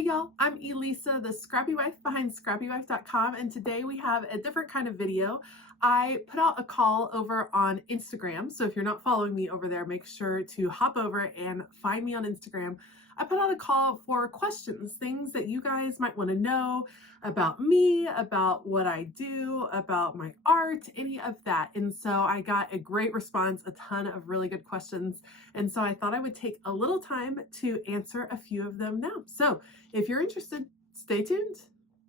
Hey y'all, I'm Elisa, the Scrappy Wife behind scrappywife.com, and today we have a different kind of video. I put out a call over on Instagram, so if you're not following me over there, make sure to hop over and find me on Instagram. I put out a call for questions, things that you guys might want to know about me, about what I do, about my art, any of that. And so I got a great response, a ton of really good questions. And so I thought I would take a little time to answer a few of them now. So if you're interested, stay tuned.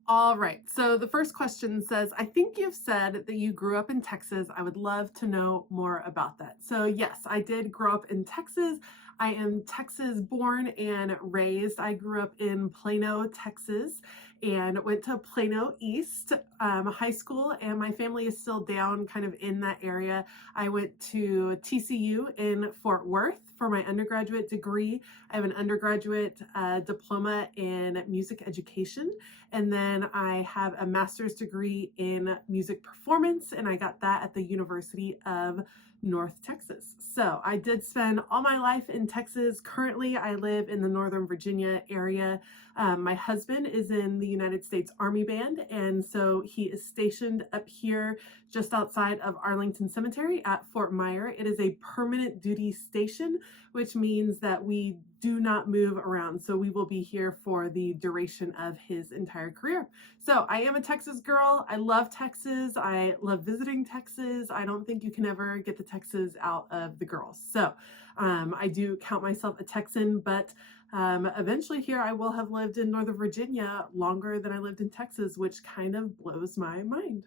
All right, so the first question says, I think you've said that you grew up in Texas. I would love to know more about that. So yes, I did grow up in Texas. I am Texas born and raised. I grew up in Plano, Texas, and went to Plano East High School, and my family is still down kind of in that area. I went to TCU in Fort Worth for my undergraduate degree. I have an undergraduate diploma in music education, and then I have a master's degree in music performance, and I got that at the University of North Texas. So I did spend all my life in Texas. Currently, I live in the Northern Virginia area. My husband is in the United States Army Band, and so he is stationed up here just outside of Arlington Cemetery at Fort Myer. It is a permanent duty station, which means that we do not move around. So we will be here for the duration of his entire career. So I am a Texas girl. I love Texas. I love visiting Texas. I don't think you can ever get the Texas out of the girls. So I do count myself a Texan, but eventually here I will have lived in Northern Virginia longer than I lived in Texas, which kind of blows my mind.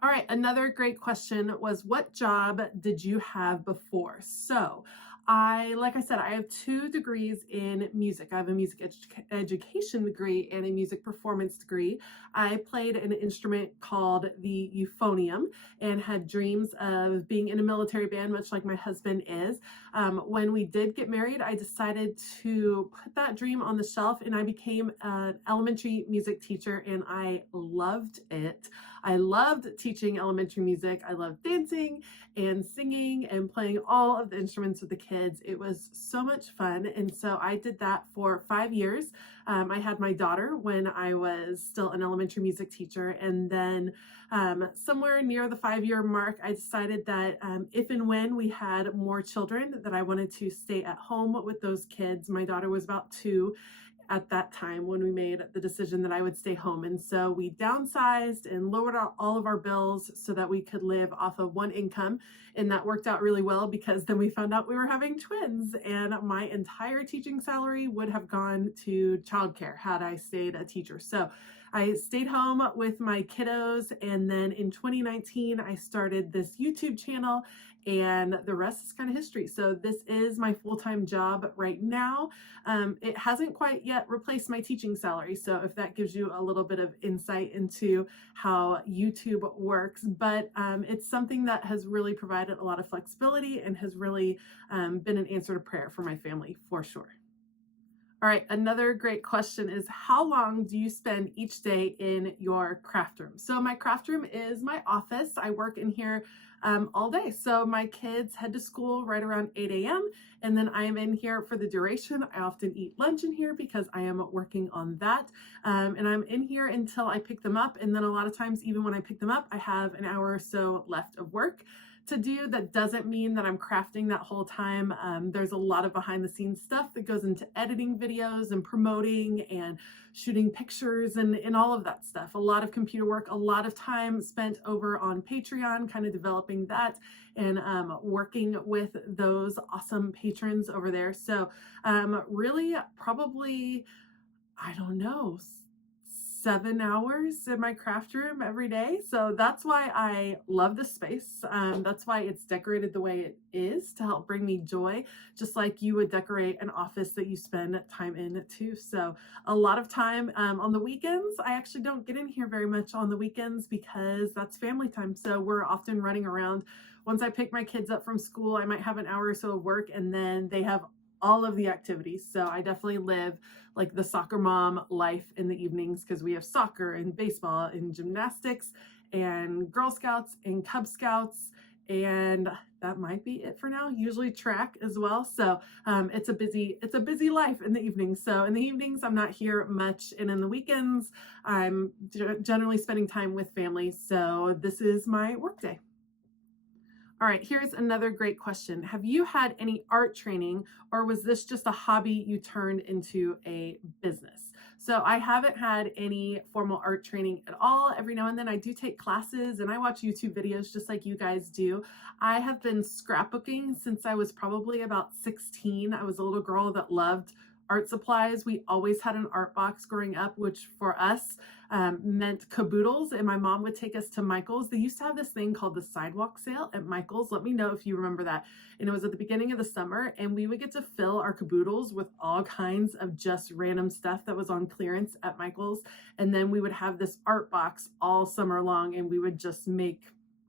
All right, another great question was, what job did you have before? So like I said, I have 2 degrees in music. I have a music education degree and a music performance degree. I played an instrument called the euphonium and had dreams of being in a military band, much like my husband is. When we did get married, I decided to put that dream on the shelf, and I became an elementary music teacher, and I loved it. I loved teaching elementary music. I loved dancing and singing and playing all of the instruments with the kids. It was so much fun. And so I did that for 5 years. I had my daughter when I was still an elementary music teacher. And then somewhere near the 5-year mark, I decided that if and when we had more children, that I wanted to stay at home with those kids. My daughter was about 2 at that time when we made the decision that I would stay home. And so we downsized and lowered all of our bills so that we could live off of one income. And that worked out really well, because then we found out we were having twins, and my entire teaching salary would have gone to childcare had I stayed a teacher. So I stayed home with my kiddos, and then in 2019, I started this YouTube channel, and the rest is kind of history. So this is my full-time job right now. It hasn't quite yet replaced my teaching salary, so if that gives you a little bit of insight into how YouTube works, but it's something that has really provided a lot of flexibility and has really been an answer to prayer for my family, for sure. All right, another great question is, how long do you spend each day in your craft room? So my craft room is my office. I work in here all day. So my kids head to school right around 8 a.m. and then I am in here for the duration. I often eat lunch in here because I am working on that. And I'm in here until I pick them up. And then a lot of times, even when I pick them up, I have an hour or so left of work to do. That doesn't mean that I'm crafting that whole time. There's a lot of behind the scenes stuff that goes into editing videos and promoting and shooting pictures and all of that stuff. A lot of computer work, a lot of time spent over on Patreon, kind of developing that and working with those awesome patrons over there. So really probably, I don't know, 7 hours in my craft room every day. So that's why I love this space. That's why it's decorated the way it is, to help bring me joy, just like you would decorate an office that you spend time in too. So a lot of time on the weekends, I actually don't get in here very much on the weekends because that's family time. So we're often running around. Once I pick my kids up from school, I might have an hour or so of work, and then they have all of the activities. So I definitely live like the soccer mom life in the evenings, because we have soccer and baseball and gymnastics and Girl Scouts and Cub Scouts and that might be it for now. Usually track as well. So it's a busy life in the evenings. So in the evenings, I'm not here much. And in the weekends, I'm generally spending time with family. So this is my work day. All right, here's another great question. Have you had any art training, or was this just a hobby you turned into a business? So I haven't had any formal art training at all. Every now and then I do take classes and I watch YouTube videos just like you guys do. I have been scrapbooking since I was probably about 16. I was a little girl that loved art supplies. We always had an art box growing up, which for us meant caboodles, and my mom would take us to Michael's. They used to have this thing called the sidewalk sale at Michael's. Let me know if you remember that. And it was at the beginning of the summer, and we would get to fill our caboodles with all kinds of just random stuff that was on clearance at Michael's. And then we would have this art box all summer long, and we would just make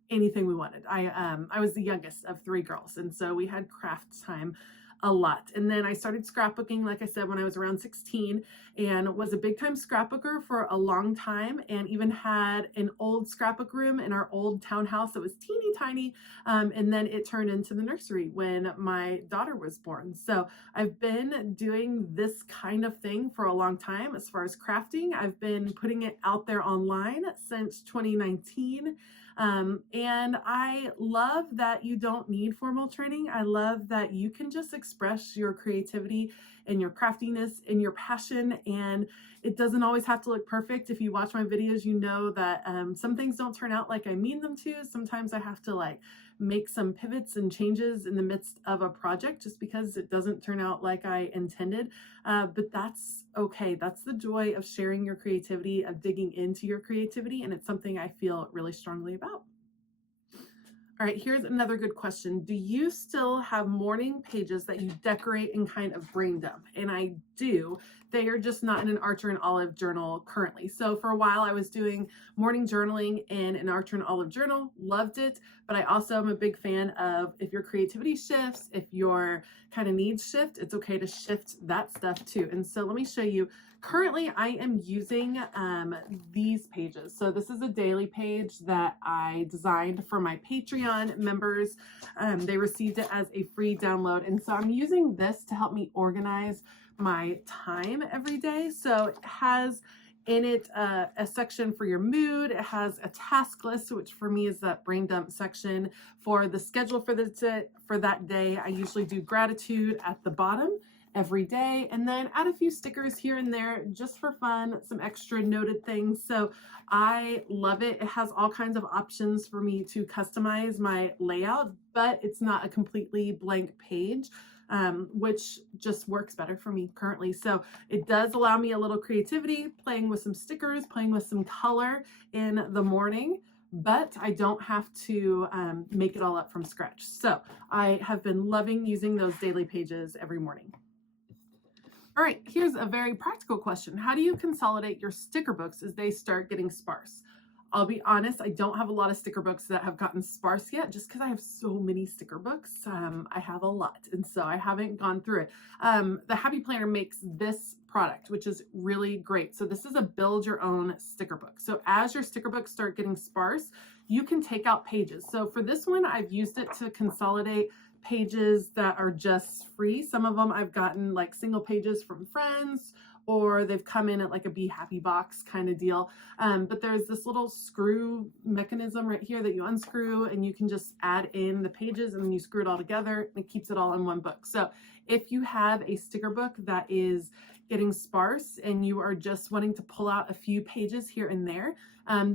anything we wanted. I was the youngest of 3 girls, and so we had craft time a lot. And then I started scrapbooking, like I said, when I was around 16, and was a big time scrapbooker for a long time, and even had an old scrapbook room in our old townhouse that was teeny tiny. And then it turned into the nursery when my daughter was born. So I've been doing this kind of thing for a long time. As far as crafting, I've been putting it out there online since 2019. And I love that you don't need formal training. I love that you can just express your creativity and your craftiness and your passion, and it doesn't always have to look perfect. If you watch my videos, you know that some things don't turn out like I mean them to. Sometimes I have to like make some pivots and changes in the midst of a project just because it doesn't turn out like I intended. But that's okay. That's the joy of sharing your creativity, of digging into your creativity, and it's something I feel really strongly about. All right, here's another good question. Do you still have morning pages that you decorate and kind of brain dump? And I do. They are just not in an Archer and Olive journal currently. So for a while I was doing morning journaling in an Archer and Olive journal, loved it. But I also am a big fan of, if your creativity shifts, if your kind of needs shift, it's okay to shift that stuff too. And so let me show you. Currently, I am using these pages. So this is a daily page that I designed for my Patreon members. They received it as a free download. And so I'm using this to help me organize my time every day. So it has in it a section for your mood. It has a task list, which for me is that brain dump section. For the schedule for that day, I usually do gratitude at the bottom every day, and then add a few stickers here and there just for fun, some extra noted things. So I love it. It has all kinds of options for me to customize my layout, but it's not a completely blank page, which just works better for me currently. So it does allow me a little creativity, playing with some stickers, playing with some color in the morning, but I don't have to make it all up from scratch. So I have been loving using those daily pages every morning. All right, here's a very practical question. How do you consolidate your sticker books as they start getting sparse? I'll be honest, I don't have a lot of sticker books that have gotten sparse yet, just because I have so many sticker books. I have a lot, and so I haven't gone through it. The Happy Planner makes this product, which is really great. So this is a build your own sticker book. So as your sticker books start getting sparse, you can take out pages. So for this one, I've used it to consolidate pages that are just free. Some of them I've gotten like single pages from friends, or they've come in at like a Be Happy box kind of deal. But there's this little screw mechanism right here that you unscrew, and you can just add in the pages, and then you screw it all together, and it keeps it all in one book. So if you have a sticker book that is getting sparse and you are just wanting to pull out a few pages here and there,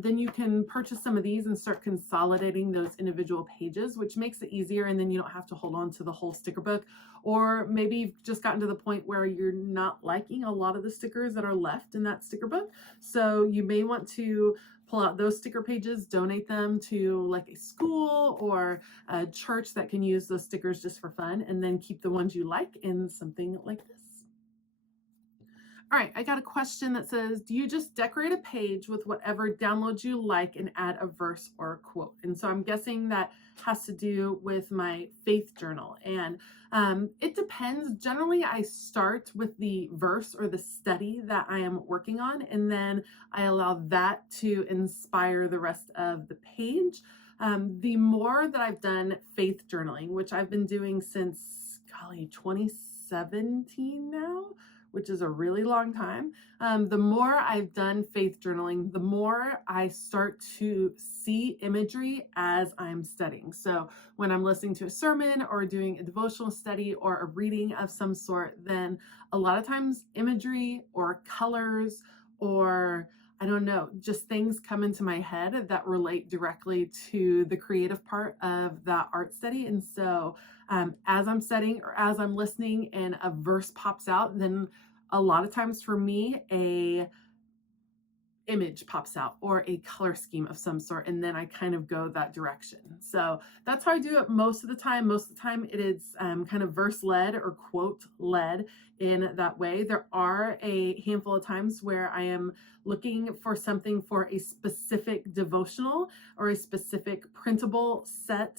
then you can purchase some of these and start consolidating those individual pages, which makes it easier, and then you don't have to hold on to the whole sticker book. Or maybe you've just gotten to the point where you're not liking a lot of the stickers that are left in that sticker book. So you may want to pull out those sticker pages, donate them to like a school or a church that can use those stickers just for fun, and then keep the ones you like in something like this. All right, I got a question that says, do you just decorate a page with whatever downloads you like and add a verse or a quote? And so I'm guessing that has to do with my faith journal. And it depends. Generally, I start with the verse or the study that I am working on, and then I allow that to inspire the rest of the page. The more that I've done faith journaling, which I've been doing since, golly, 2017 now, which is a really long time. The more I've done faith journaling, the more I start to see imagery as I'm studying. So when I'm listening to a sermon or doing a devotional study or a reading of some sort, then a lot of times imagery or colors or I don't know, just things come into my head that relate directly to the creative part of that art study. And so as I'm studying or as I'm listening and a verse pops out, then a lot of times for me, a image pops out or a color scheme of some sort, and then I kind of go that direction. So that's how I do it most of the time. Most of the time it is kind of verse led or quote led in that way. There are a handful of times where I am looking for something for a specific devotional or a specific printable set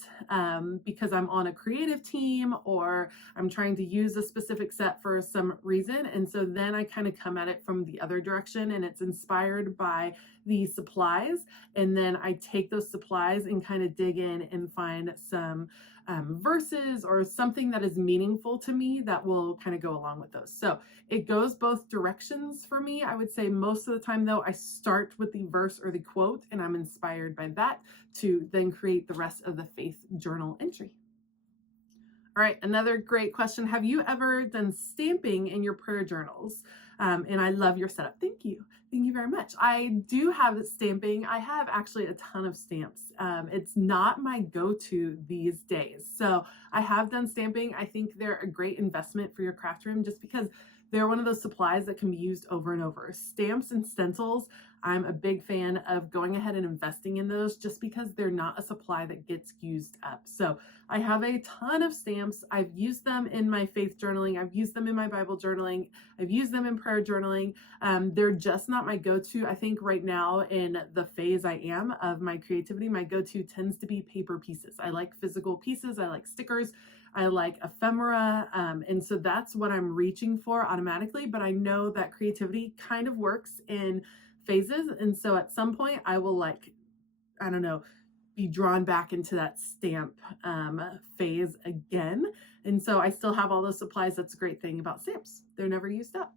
because I'm on a creative team or I'm trying to use a specific set for some reason. And so then I kind of come at it from the other direction, and it's inspired by the supplies. And then I take those supplies and kind of dig in and find some verses or something that is meaningful to me that will kind of go along with those. So it goes both directions for me. I would say most of the time though, I start with the verse or the quote and I'm inspired by that to then create the rest of the faith journal entry. All right, another great question. Have you ever done stamping in your prayer journals? And I love your setup. Thank you. Thank you very much. I do have stamping. I have actually a ton of stamps. It's not my go-to these days. So I have done stamping. I think they're a great investment for your craft room just because they're one of those supplies that can be used over and over. Stamps and stencils, I'm a big fan of going ahead and investing in those just because they're not a supply that gets used up. So I have a ton of stamps. I've used them in my faith journaling. I've used them in my Bible journaling. I've used them in prayer journaling. They're just not my go-to. I think right now in the phase I am of my creativity, my go-to tends to be paper pieces. I like physical pieces. I like stickers. I like ephemera. And so that's what I'm reaching for automatically. But I know that creativity kind of works in phases. And so at some point I will I don't know, be drawn back into that stamp phase again. And so I still have all those supplies. That's a great thing about stamps. They're never used up.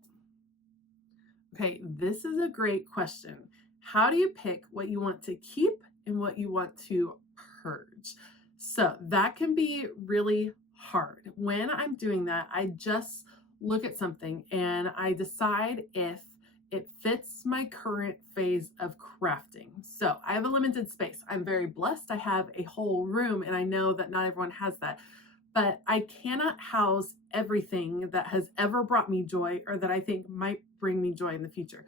Okay, this is a great question. How do you pick what you want to keep and what you want to purge? So that can be really hard. When I'm doing that, I just look at something and I decide if it fits my current phase of crafting. So I have a limited space. I'm very blessed. I have a whole room and I know that not everyone has that, but I cannot house everything that has ever brought me joy or that I think might bring me joy in the future.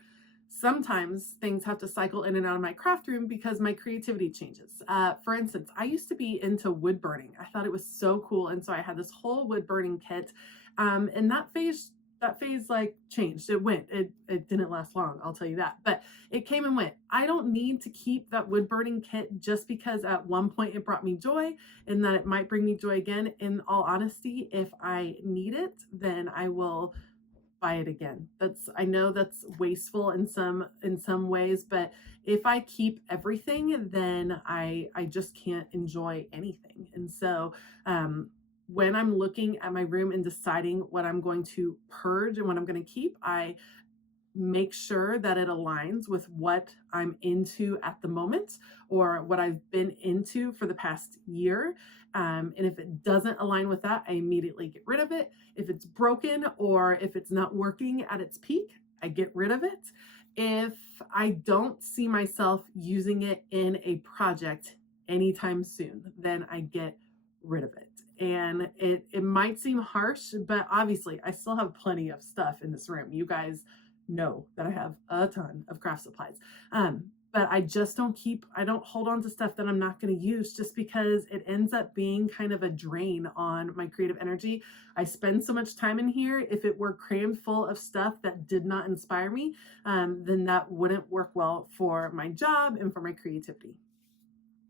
Sometimes things have to cycle in and out of my craft room because my creativity changes. For instance, I used to be into wood burning. I thought it was so cool. And so I had this whole wood burning kit. And that phase like changed. It went. It didn't last long, I'll tell you that. But it came and went. I don't need to keep that wood burning kit just because at one point it brought me joy and that it might bring me joy again. In all honesty, if I need it, then I will buy it again. I know that's wasteful in some ways, but if I keep everything, then I just can't enjoy anything. And so when I'm looking at my room and deciding what I'm going to purge and what I'm going to keep, I make sure that it aligns with what I'm into at the moment or what I've been into for the past year. And if it doesn't align with that, I immediately get rid of it. If it's broken or if it's not working at its peak, I get rid of it. If I don't see myself using it in a project anytime soon, then I get rid of it. And it might seem harsh, but obviously I still have plenty of stuff in this room. You guys know that I have a ton of craft supplies. But I just I don't hold on to stuff that I'm not going to use just because it ends up being kind of a drain on my creative energy. I spend so much time in here. If it were crammed full of stuff that did not inspire me, then that wouldn't work well for my job and for my creativity.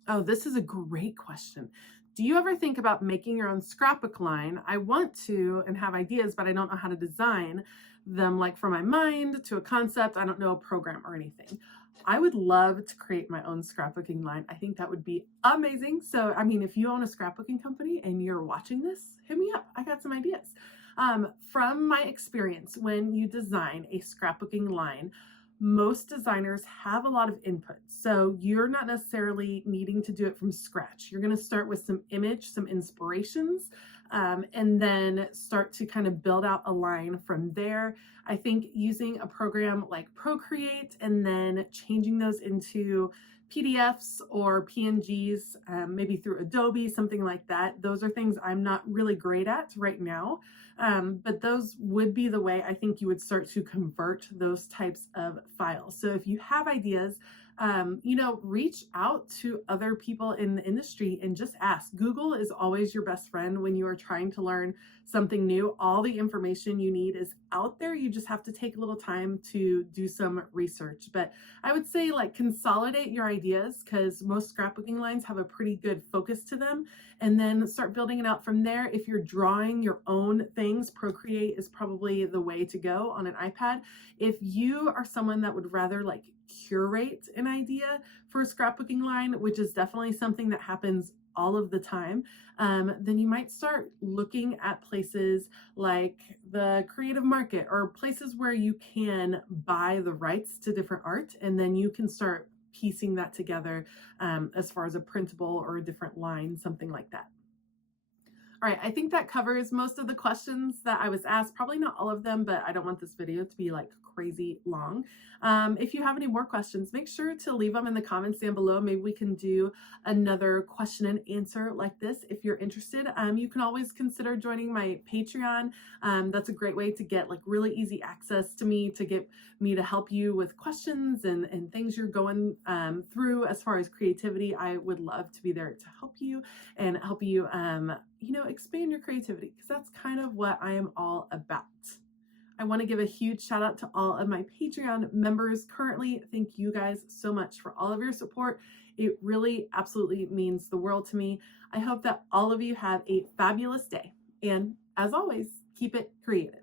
Oh, this is a great question. Do you ever think about making your own scrapbook line? I want to and have ideas, but I don't know how to design them, like from my mind to a concept. I don't know a program or anything. I would love to create my own scrapbooking line. I think that would be amazing. So, I mean, if you own a scrapbooking company and you're watching this, hit me up. I got some ideas. From my experience, when you design a scrapbooking line, most designers have a lot of input. So you're not necessarily needing to do it from scratch. You're going to start with some image, some inspirations, and then start to kind of build out a line from there. I think using a program like Procreate and then changing those into PDFs or PNGs, maybe through Adobe, something like that. Those are things I'm not really great at right now, but those would be the way I think you would start to convert those types of files. So if you have ideas, reach out to other people in the industry and just ask. Google is always your best friend when you are trying to learn something new. All the information you need is out there. You just have to take a little time to do some research. But I would say like consolidate your ideas, because most scrapbooking lines have a pretty good focus to them, and then start building it out from there. If you're drawing your own things, Procreate is probably the way to go on an iPad. If you are someone that would rather like curate an idea for a scrapbooking line, which is definitely something that happens all of the time, then you might start looking at places like the creative market or places where you can buy the rights to different art, and then you can start piecing that together as far as a printable or a different line, something like that. All right, I think that covers most of the questions that I was asked. Probably not all of them, but I don't want this video to be like crazy long. If you have any more questions, make sure to leave them in the comments down below. Maybe we can do another question and answer like this if you're interested. You can always consider joining my Patreon. That's a great way to get like really easy access to me, to get me to help you with questions and things you're going through as far as creativity. I would love to be there to help you and help you expand your creativity, because that's kind of what I am all about. I want to give a huge shout out to all of my Patreon members currently. Thank you guys so much for all of your support. It really absolutely means the world to me. I hope that all of you have a fabulous day. And as always, keep it creative.